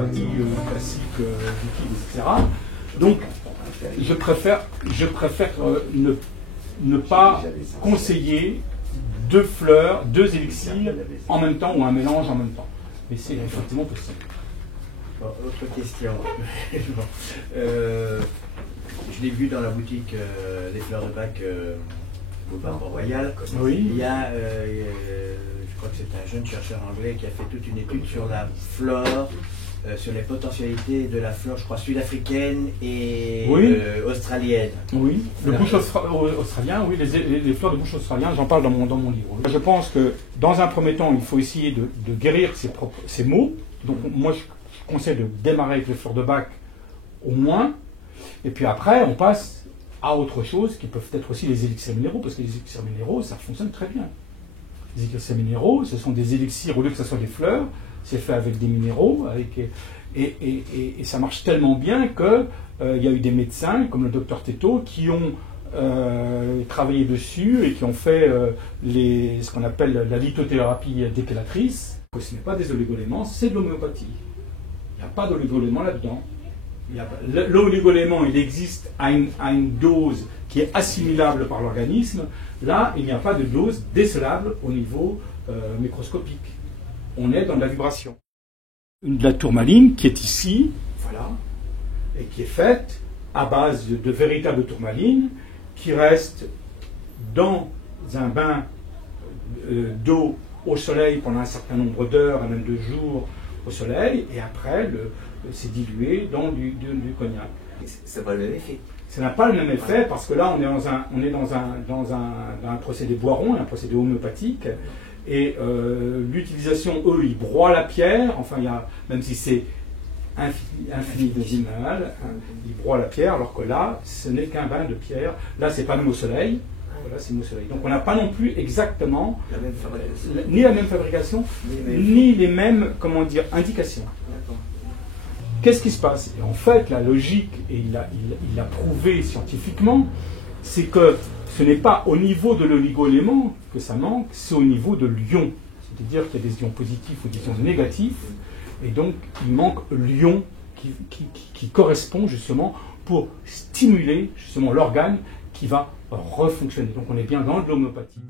l'homéopathie classique, liquide, etc. Donc, je préfère ne pas conseiller deux fleurs, deux élixirs en même temps ou un mélange en même temps. Mais c'est effectivement possible. Bon, autre question. Je l'ai vu dans la boutique des fleurs de Bach au Port-Royal. Oui. Il y a, je crois que c'est un jeune chercheur anglais qui a fait toute une étude sur la flore, sur les potentialités de la flore, je crois, sud-africaine et australienne. Oui, le bush australien, oui, les fleurs de bush australien, j'en parle dans mon livre. Je pense que dans un premier temps, il faut essayer de guérir ses maux. Donc moi, je conseille de démarrer avec les fleurs de Bach au moins, et puis après, on passe à autre chose qui peuvent être aussi les élixirs minéraux, parce que les élixirs minéraux, ça fonctionne très bien. Les élixirs minéraux, ce sont des élixirs, au lieu que ce soit des fleurs, c'est fait avec des minéraux, et ça marche tellement bien que il y a eu des médecins, comme le docteur Teto, qui ont travaillé dessus et qui ont fait ce qu'on appelle la lithothérapie dépilatrice. Ce n'est pas des oligoéléments, c'est de l'homéopathie. Il n'y a pas d'oligoéléments là-dedans. L'oligoélément, il existe à une dose qui est assimilable par l'organisme. Là, il n'y a pas de dose décelable au niveau microscopique. On est dans de la vibration. De la tourmaline qui est ici, voilà, et qui est faite à base de véritables tourmalines qui restent dans un bain d'eau au soleil pendant un certain nombre d'heures, même de jours au soleil, et après c'est dilué dans du cognac. Ça n'a pas le même effet. Ça n'a pas le même effet parce que là on est dans un procédé boiron, un procédé homéopathique, et l'utilisation, eux, ils broient la pierre, enfin même si c'est infinitésimal, ils broient la pierre, alors que là, ce n'est qu'un bain de pierre. Là, c'est pas même au soleil. Voilà, c'est au soleil. Donc on n'a pas non plus exactement ni la même fabrication, ni les mêmes, comment dire, indications. Qu'est-ce qui se passe? Et en fait, la logique, et il l'a prouvé scientifiquement, c'est que ce n'est pas au niveau de l'oligoélément que ça manque, c'est au niveau de l'ion. C'est-à-dire qu'il y a des ions positifs ou des ions négatifs, et donc il manque l'ion qui correspond justement pour stimuler justement l'organe qui va refonctionner. Donc on est bien dans de l'homéopathie.